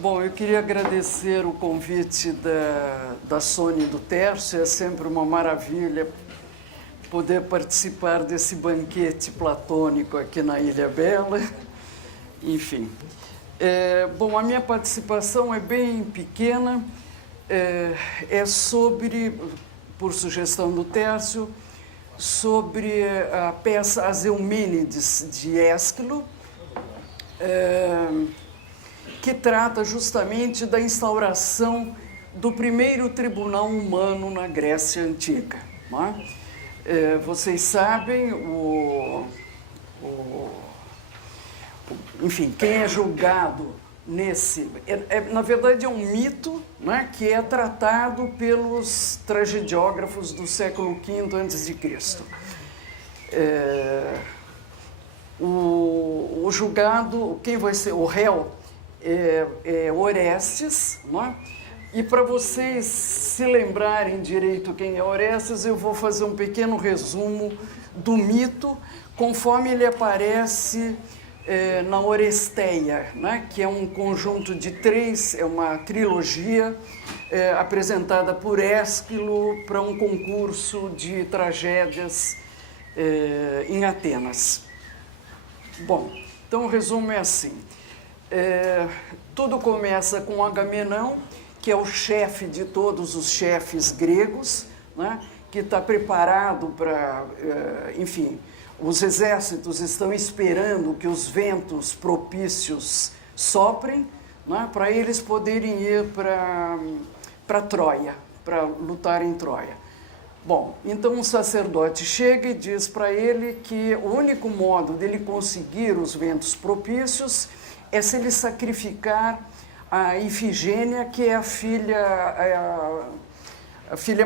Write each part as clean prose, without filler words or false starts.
Bom, eu queria agradecer o convite da Sônia e do Tércio. É sempre uma maravilha poder participar desse banquete platônico aqui na Ilha Bela. Enfim. Bom, a minha participação é bem pequena. É sobre, por sugestão do Tércio, sobre a peça As Eumênides, de Ésquilo, que trata justamente da instauração do primeiro tribunal humano na Grécia Antiga. Não é? Vocês sabem, enfim, quem é julgado nesse... na verdade, é um mito, né, que é tratado pelos tragediógrafos do século V a.C. O julgado, quem vai ser o réu, é Orestes, não é? E para vocês se lembrarem direito quem é Orestes, eu vou fazer um pequeno resumo do mito, conforme ele aparece na Oresteia, né? Que é um conjunto de três, é uma trilogia apresentada por Ésquilo para um concurso de tragédias em Atenas. Bom, então o resumo é assim. Tudo começa com Agamenão, que é o chefe de todos os chefes gregos, né, que está preparado para, enfim, os exércitos estão esperando que os ventos propícios soprem, né, para eles poderem ir para Troia, para lutar em Troia. Bom, então um sacerdote chega e diz para ele que o único modo dele conseguir os ventos propícios é se ele sacrificar a Ifigênia, que é a filha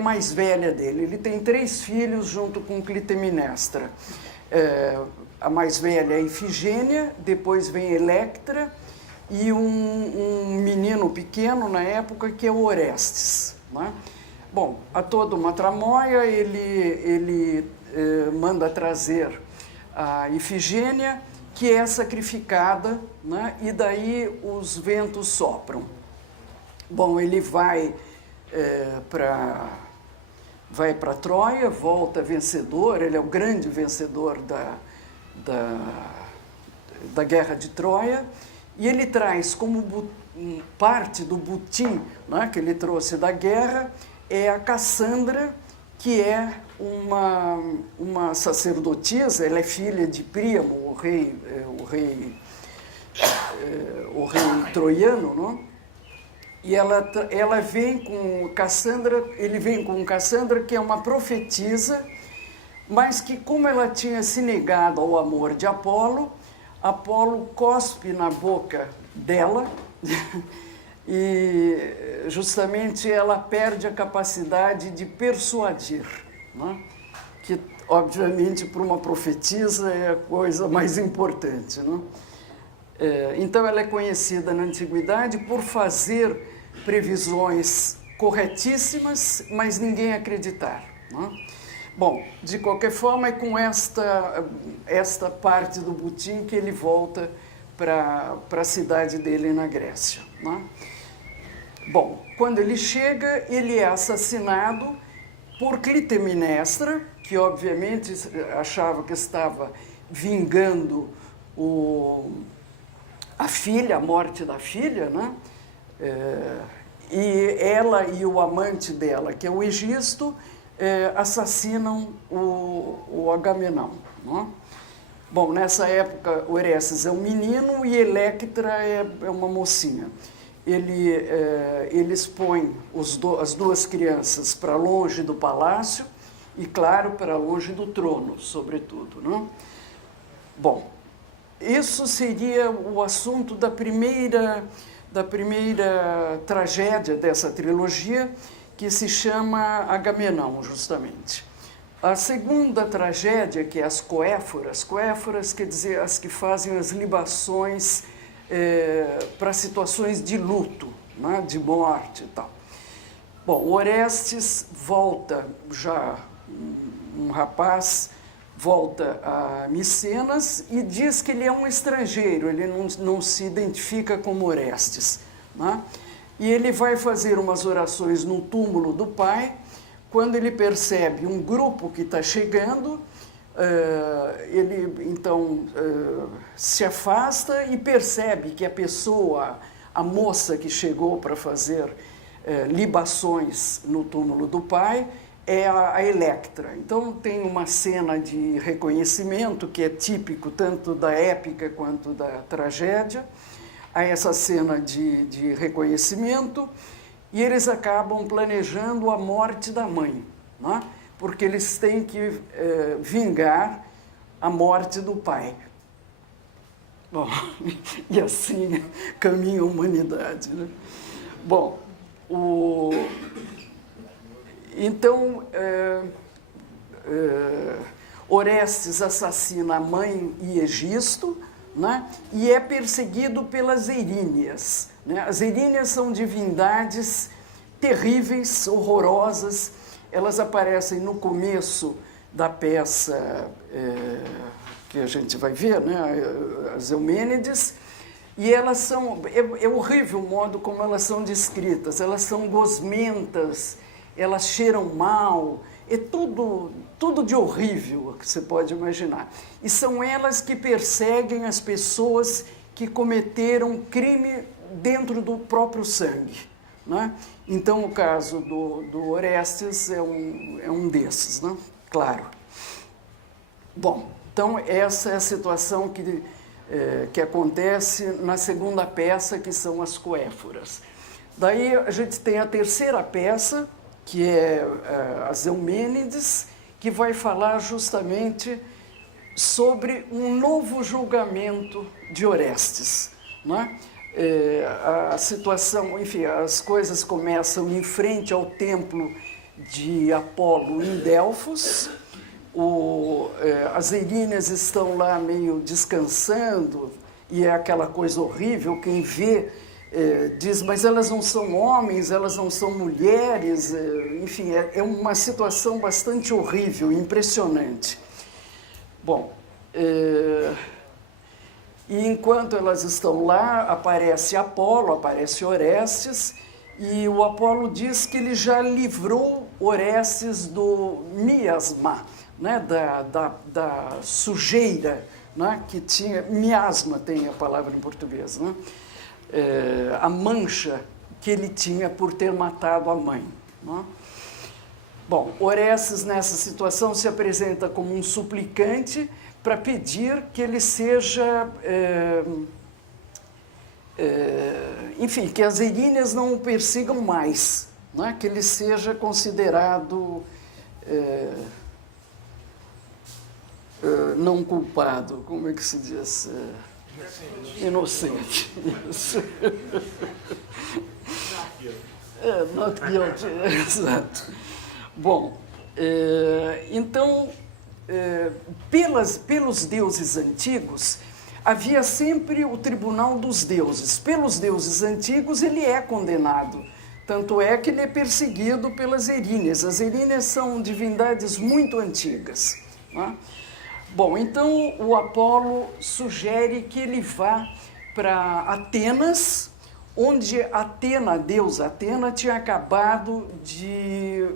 mais velha dele. Ele tem 3 filhos junto com Clitemnestra. A mais velha é Ifigênia, depois vem Electra e um menino pequeno na época que é o Orestes, né? Bom, há toda uma tramóia, ele manda trazer a Ifigênia, que é sacrificada, né? E daí os ventos sopram. Bom, ele vai para Troia, volta vencedor, ele é o grande vencedor da guerra de Troia, e ele traz como parte do butim, né, que ele trouxe da guerra, é a Cassandra, que é uma sacerdotisa. Ela é filha de Príamo, o rei troiano, não? E ela vem com Cassandra, ele vem com Cassandra, que é uma profetisa, mas que, como ela tinha se negado ao amor de Apolo, Apolo cospe na boca dela e justamente ela perde a capacidade de persuadir, né? Que, obviamente, para uma profetisa é a coisa mais importante, né? Então, ela é conhecida na Antiguidade por fazer previsões corretíssimas, mas ninguém acreditar, né? Bom, de qualquer forma, é com esta parte do butim que ele volta para a cidade dele na Grécia, né? Bom, quando ele chega, ele é assassinado por Clitemnestra, que obviamente achava que estava vingando a morte da filha, né? E ela e o amante dela, que é o Egisto, assassinam o Agamenão, né? Bom, nessa época, Orestes é um menino e Electra é uma mocinha. Eles põem as duas crianças para longe do palácio e, claro, para longe do trono, sobretudo, né? Bom, isso seria o assunto da primeira tragédia dessa trilogia, que se chama Agamenão, justamente. A segunda tragédia, que é as Coéforas quer dizer as que fazem as libações para situações de luto, né, de morte e tal. Bom, Orestes volta, já um rapaz, volta a Micenas e diz que ele é um estrangeiro, ele não se identifica como Orestes. né? E ele vai fazer umas orações no túmulo do pai. Quando ele percebe um grupo que está chegando, ele então se afasta e percebe que a pessoa, a moça que chegou para fazer libações no túmulo do pai, é a Electra. Então tem uma cena de reconhecimento que é típico tanto da épica quanto da tragédia. Há essa cena de reconhecimento e eles acabam planejando a morte da mãe, né? Porque eles têm que vingar a morte do pai. Bom, e assim caminha a humanidade, né? Bom, então, Orestes assassina a mãe e Egisto, né? E é perseguido pelas Eríneas, né? As Eríneas são divindades terríveis, horrorosas. Elas aparecem no começo da peça que a gente vai ver, né? As Eumênides. E elas são... É horrível o modo como elas são descritas. Elas são gosmentas, elas cheiram mal, é tudo de horrível que você pode imaginar. E são elas que perseguem as pessoas que cometeram crime dentro do próprio sangue, né? Então, o caso do Orestes é um desses, né? Claro. Bom, então essa é a situação que acontece na segunda peça, que são as Coéforas. Daí a gente tem a terceira peça, que é as Eumênides, que vai falar justamente sobre um novo julgamento de Orestes, né? A situação, enfim, as coisas começam em frente ao templo de Apolo em Delfos. As Eríneas estão lá meio descansando, e é aquela coisa horrível, quem vê diz, mas elas não são homens, elas não são mulheres, enfim, é uma situação bastante horrível, impressionante. Bom, e enquanto elas estão lá, aparece Apolo, aparece Orestes, e o Apolo diz que ele já livrou Orestes do miasma, né, da sujeira, né, que tinha, miasma tem a palavra em português, né? A mancha que ele tinha por ter matado a mãe, né? Bom, Orestes nessa situação se apresenta como um suplicante para pedir que ele seja, enfim, que as Eríneas não o persigam mais, né? Que ele seja considerado não culpado, como é que se diz? Inocente. Isso. Not guilty, exato. Bom, então, pelos deuses antigos, havia sempre o tribunal dos deuses. Pelos deuses antigos, ele é condenado. Tanto é que ele é perseguido pelas Eríneas. As Eríneas são divindades muito antigas, né? Bom, então o Apolo sugere que ele vá para Atenas, onde Atena, a deusa Atena, tinha acabado de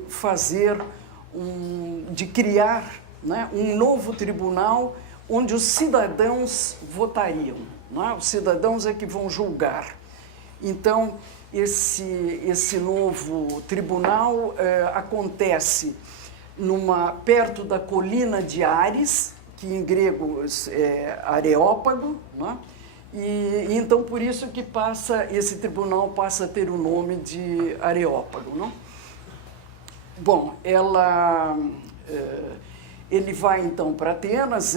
criar, né, um novo tribunal onde os cidadãos votariam, né? Os cidadãos é que vão julgar. Então, esse novo tribunal acontece perto da colina de Ares, que em grego é Areópago, né? E então por isso que esse tribunal passa a ter o nome de Areópago, né? Bom, ele vai então para Atenas,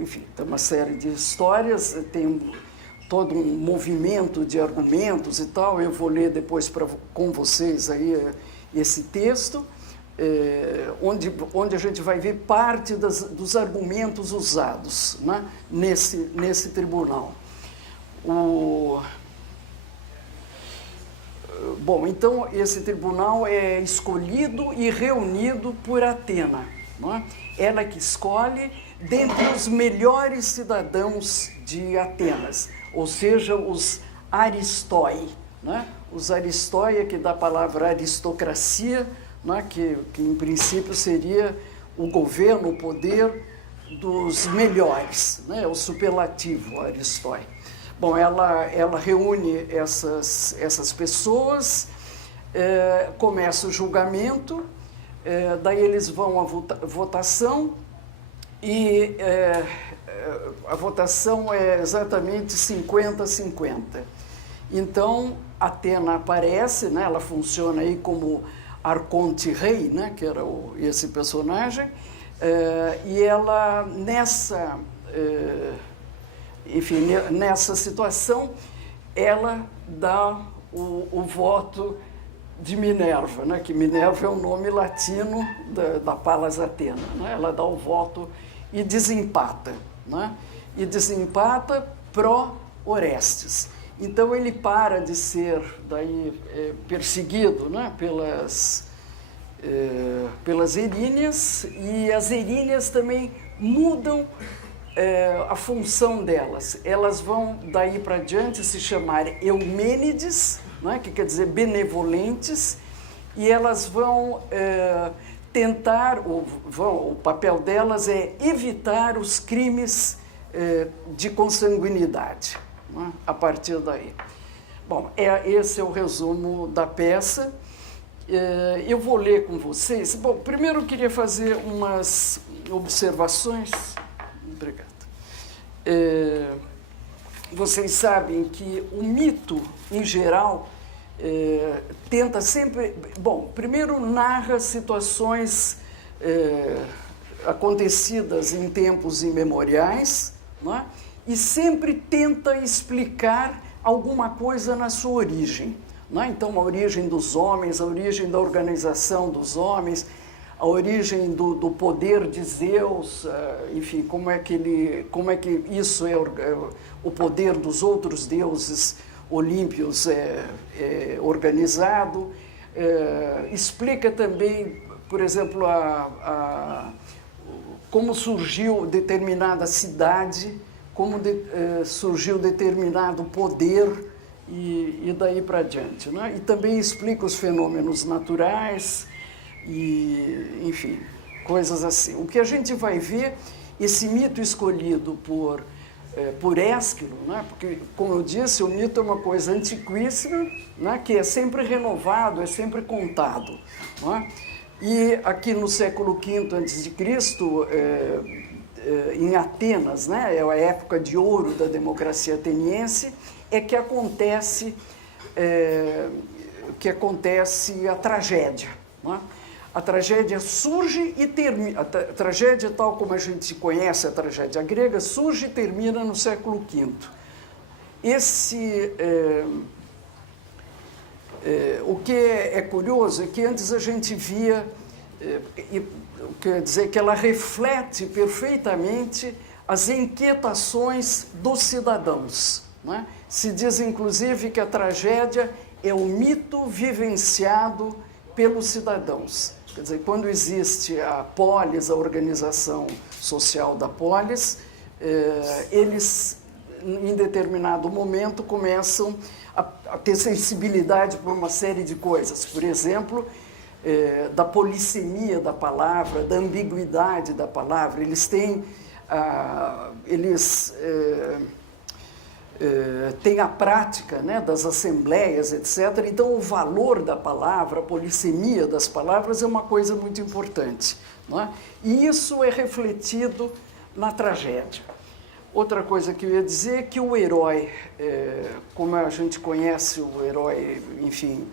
enfim, tem uma série de histórias, tem todo um movimento de argumentos e tal. Eu vou ler depois com vocês aí esse texto. Onde a gente vai ver parte dos argumentos usados, né, nesse tribunal. Bom, então esse tribunal é escolhido e reunido por Atena, né? Ela que escolhe dentre os melhores cidadãos de Atenas, ou seja, os aristói, né? Os aristói é que dá a palavra aristocracia, né? Que em princípio seria o governo, o poder dos melhores, né? O superlativo, aristói. Bom, ela reúne essas pessoas, começa o julgamento, daí eles vão à votação e a votação é exatamente 50-50. Então, Atena aparece, né? Ela funciona aí como arconte-rei, né? Que era esse personagem, e ela, nessa situação, ela dá o voto de Minerva, né? Que Minerva é o nome latino da Palas Atena, né? Ela dá o voto e desempata, né? E desempata pró-Orestes. Então ele para de ser daí perseguido, né? pelas eríneas, e as eríneas também mudam a função delas. Elas vão daí para diante se chamar Eumênides, né, que quer dizer benevolentes, e elas vão tentar, o papel delas é evitar os crimes de consanguinidade, né, a partir daí. Bom, esse é o resumo da peça. Eu vou ler com vocês. Bom, primeiro eu queria fazer umas observações. Obrigado. Vocês sabem que o mito, em geral, tenta sempre... Bom, primeiro narra situações acontecidas em tempos imemoriais, não é? E sempre tenta explicar alguma coisa na sua origem. Não é? Então, a origem dos homens, a origem da organização dos homens, a origem do poder de Zeus, enfim, como é que isso é o poder dos outros deuses olímpios organizado. Explica também, por exemplo, como surgiu determinada cidade, como surgiu determinado poder, e daí para diante, né? E também explica os fenômenos naturais e, enfim, coisas assim. O que a gente vai ver, esse mito escolhido por Ésquilo, né? Porque, como eu disse, o mito é uma coisa antiquíssima, né? Que é sempre renovado, é sempre contado, né? E aqui no século V a.C., em Atenas, né? É a época de ouro da democracia ateniense, é que acontece a tragédia. Não é? A tragédia surge e termina. A tragédia, tal como a gente conhece a tragédia grega, surge e termina no século V. O que é curioso é que antes a gente via, quer dizer, que ela reflete perfeitamente as inquietações dos cidadãos. Não é? Se diz, inclusive, que a tragédia é o mito vivenciado pelos cidadãos. Quer dizer, quando existe a polis, a organização social da polis, eles, em determinado momento, começam a ter sensibilidade por uma série de coisas. Por exemplo, da polissemia da palavra, da ambiguidade da palavra. Eles têm... tem a prática, né, das assembleias, etc. Então, o valor da palavra, a polissemia das palavras é uma coisa muito importante. Não é? E isso é refletido na tragédia. Outra coisa que eu ia dizer é que o herói, como a gente conhece o herói, enfim,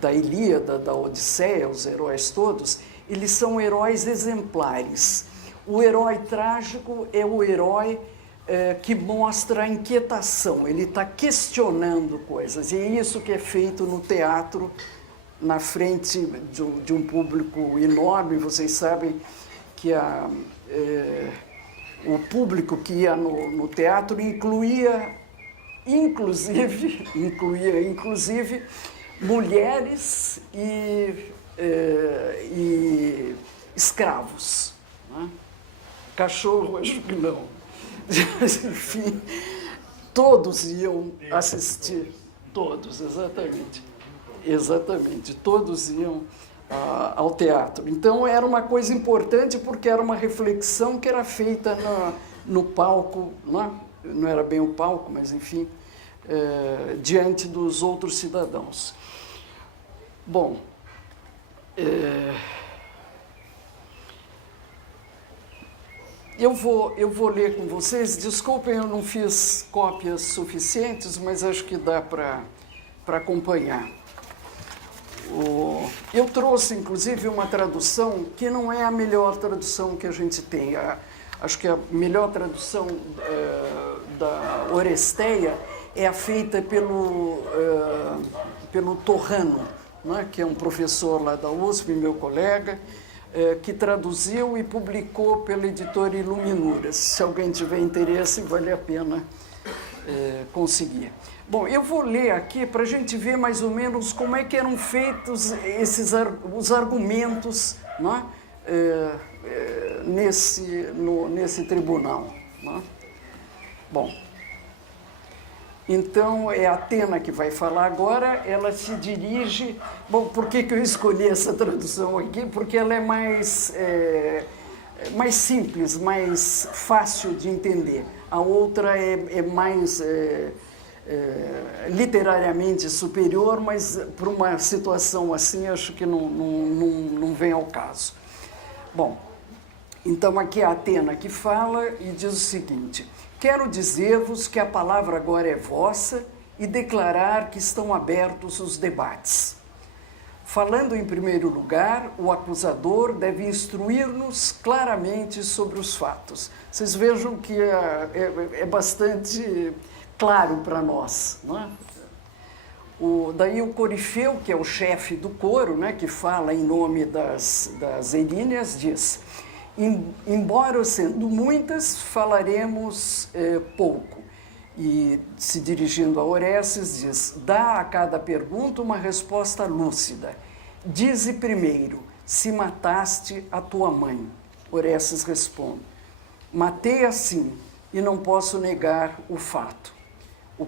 da Ilíada, da Odisseia, os heróis todos, eles são heróis exemplares. O herói trágico é o herói que mostra a inquietação, ele está questionando coisas, e é isso que é feito no teatro, na frente de um público enorme. Vocês sabem que o público que ia no teatro incluía inclusive mulheres e escravos. Né? Cachorro, acho que não. Enfim, todos iam assistir, todos, exatamente, exatamente, todos iam ao teatro. Então era uma coisa importante porque era uma reflexão que era feita no palco, não era bem o palco, mas enfim, diante dos outros cidadãos. Bom, eu vou ler com vocês, desculpem, eu não fiz cópias suficientes, mas acho que dá para acompanhar. Eu trouxe, inclusive, uma tradução que não é a melhor tradução que a gente tem. Acho que a melhor tradução da Oresteia é a feita pelo Torrano, né, que é um professor lá da USP, meu colega, que traduziu e publicou pela editora Iluminuras. Se alguém tiver interesse, vale a pena conseguir. Bom, eu vou ler aqui para a gente ver mais ou menos como é que eram feitos os argumentos, né, nesse tribunal. Né? Bom, então é a Atena que vai falar agora, ela se dirige... Bom, por que eu escolhi essa tradução aqui? Porque ela é mais simples, mais fácil de entender. A outra é mais literariamente superior, mas para uma situação assim acho que não vem ao caso. Bom, então aqui é a Atena que fala e diz o seguinte: quero dizer-vos que a palavra agora é vossa e declarar que estão abertos os debates. Falando em primeiro lugar, o acusador deve instruir-nos claramente sobre os fatos. Vocês vejam que é bastante claro para nós, não é? Daí o Corifeu, que é o chefe do coro, né, que fala em nome das Eríneas, diz: embora sendo muitas, falaremos pouco. E, se dirigindo a Orestes, diz: dá a cada pergunta uma resposta lúcida. Dize primeiro, se mataste a tua mãe. Orestes responde: matei-a sim, e não posso negar o fato. O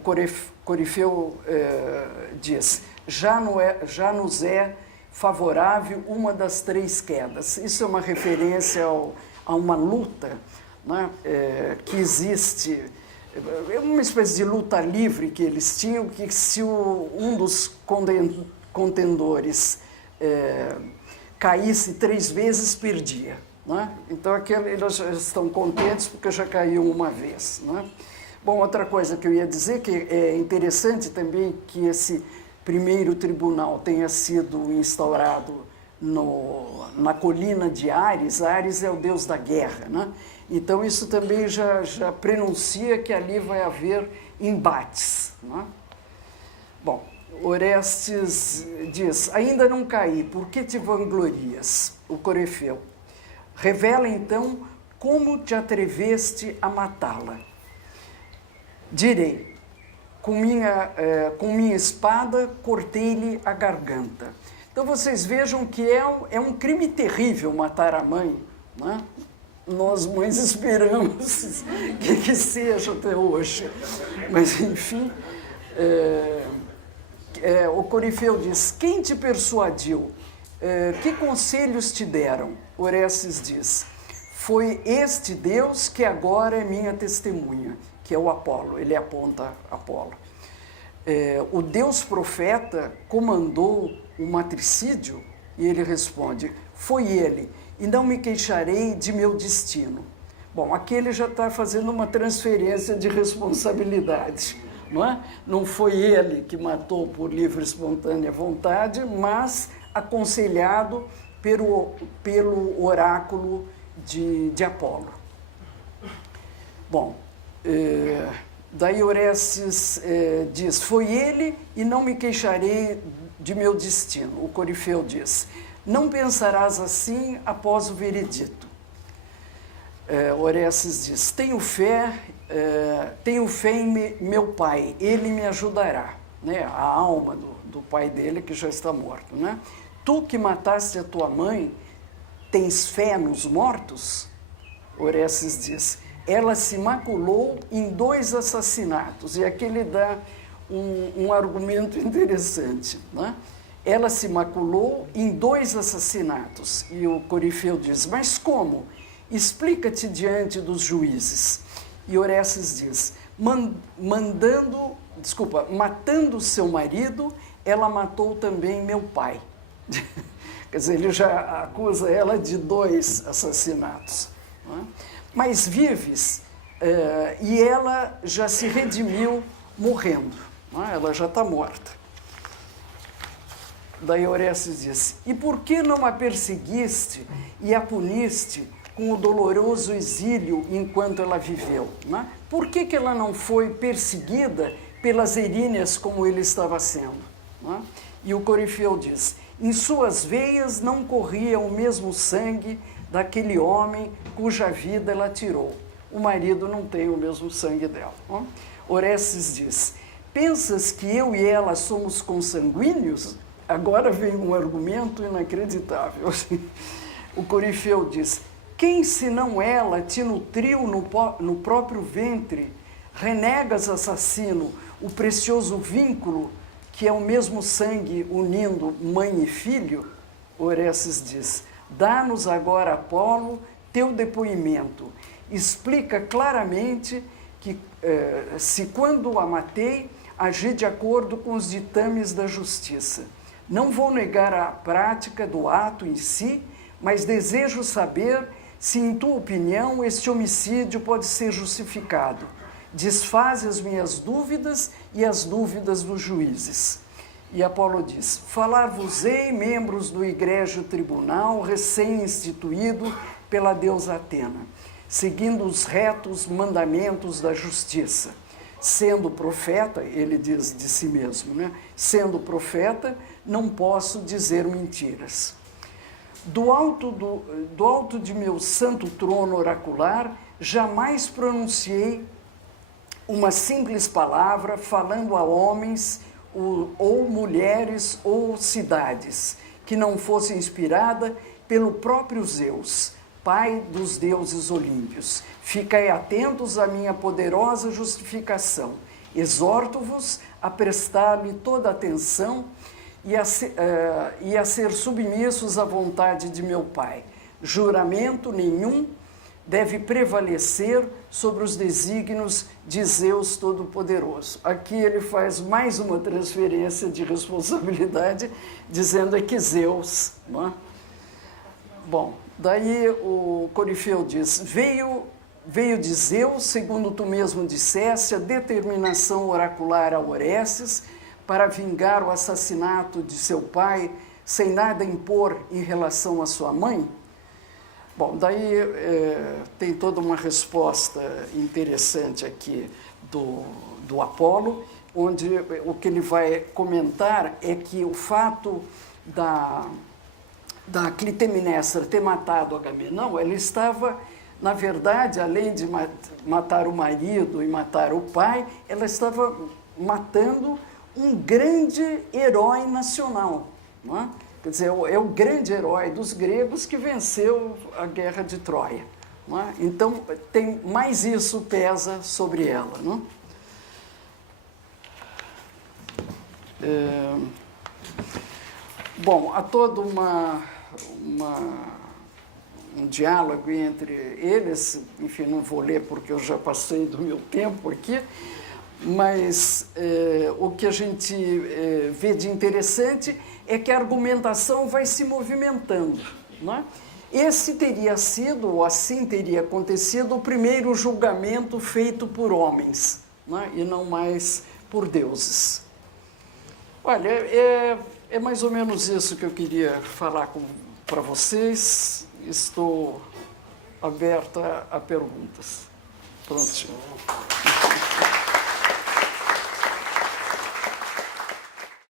Corifeu diz: já nos é favorável uma das 3 quedas. Isso é uma referência a uma luta, né, que existe, é uma espécie de luta livre que eles tinham, que se um dos contendores caísse 3 vezes, perdia. Né? Então aqui eles estão contentes porque já caiu uma vez. Né? Bom, outra coisa que eu ia dizer, que é interessante também que esse primeiro tribunal tenha sido instaurado na colina de Ares. Ares é o deus da guerra, né? Então isso também já prenuncia que ali vai haver embates, né? Bom, Orestes diz: ainda não caí, por que te vanglorias? O Corifeu: revela então como te atreveste a matá-la. Direi: com minha espada cortei-lhe a garganta. Então vocês vejam que é um crime terrível matar a mãe, né? Nós mães esperamos que seja até hoje, mas enfim, o Corifeu diz: quem te persuadiu? Que conselhos te deram? Orestes diz: foi este Deus que agora é minha testemunha, que é o Apolo. Ele aponta Apolo. O Deus profeta comandou o matricídio? E ele responde: foi ele, e não me queixarei de meu destino. Bom, aqui ele já está fazendo uma transferência de responsabilidade, não é? Não foi ele que matou por livre e espontânea vontade, mas aconselhado pelo oráculo de Apolo. Bom, daí Orestes diz: foi ele e não me queixarei de meu destino. O Corifeu diz: não pensarás assim após o veredito. Orestes diz: tenho fé em meu pai, ele me ajudará, né? A alma do pai dele que já está morto, né? Tu que mataste a tua mãe, tens fé nos mortos? Orestes diz: ela se maculou em 2 assassinatos. E aqui ele dá um argumento interessante, né? Ela se maculou em 2 assassinatos. E o Corifeu diz, mas como? Explica-te diante dos juízes. E Orestes diz, matando seu marido, ela matou também meu pai. Quer dizer, ele já acusa ela de 2 assassinatos. Né? Mas vives, e ela já se redimiu morrendo. Né? Ela já está morta. Daí Orestes diz, e por que não a perseguiste e a puniste com o doloroso exílio enquanto ela viveu? Né? Por que ela não foi perseguida pelas eríneas como ele estava sendo? Né? E o Corifeu diz, em suas veias não corria o mesmo sangue daquele homem cuja vida ela tirou. O marido não tem o mesmo sangue dela. Né? Orestes diz, pensas que eu e ela somos consanguíneos? Agora vem um argumento inacreditável. O Corifeu diz, quem senão ela te nutriu no próprio ventre? Renegas, assassino, o precioso vínculo que é o mesmo sangue unindo mãe e filho? Orestes diz, dá-nos agora, Apolo, teu depoimento. Explica claramente que, se quando a matei, agi de acordo com os ditames da justiça. Não vou negar a prática do ato em si, mas desejo saber se, em tua opinião, este homicídio pode ser justificado. Desfaze as minhas dúvidas e as dúvidas dos juízes. E Apolo diz, falar-vos-ei, membros do egrégio tribunal, recém-instituído pela deusa Atena, seguindo os retos mandamentos da justiça. Sendo profeta, ele diz de si mesmo, né? Sendo profeta, não posso dizer mentiras. Do alto de meu santo trono oracular, jamais pronunciei uma simples palavra falando a homens, ou mulheres, ou cidades, que não fosse inspirada pelo próprio Zeus, Pai dos deuses olímpios. Ficai atentos à minha poderosa justificação. Exorto-vos a prestar-lhe toda atenção e a ser submissos à vontade de meu Pai. Juramento nenhum deve prevalecer sobre os desígnios de Zeus Todo-Poderoso. Aqui ele faz mais uma transferência de responsabilidade, dizendo que Zeus... Não é? Bom, daí o Corifeu diz, veio de Zeus, segundo tu mesmo disseste, a determinação oracular a Orestes para vingar o assassinato de seu pai, sem nada impor em relação à sua mãe? Bom, daí tem toda uma resposta interessante aqui do Apolo, onde o que ele vai comentar é que o fato da Clitemnestra ter matado Agamenon, ela estava, na verdade, além de matar o marido e matar o pai, ela estava matando um grande herói nacional, não é? Quer dizer, é o grande herói dos gregos que venceu a guerra de Troia. Não é? Então, tem mais isso pesa sobre ela. Não é? Bom, há todo um diálogo entre eles, enfim, não vou ler porque eu já passei do meu tempo aqui, mas o que a gente vê de interessante é que a argumentação vai se movimentando. Não é? Esse teria sido, ou assim teria acontecido, o primeiro julgamento feito por homens, não é? E não mais por deuses. Olha, é mais ou menos isso que eu queria falar para vocês. Estou aberta a perguntas. Prontinho.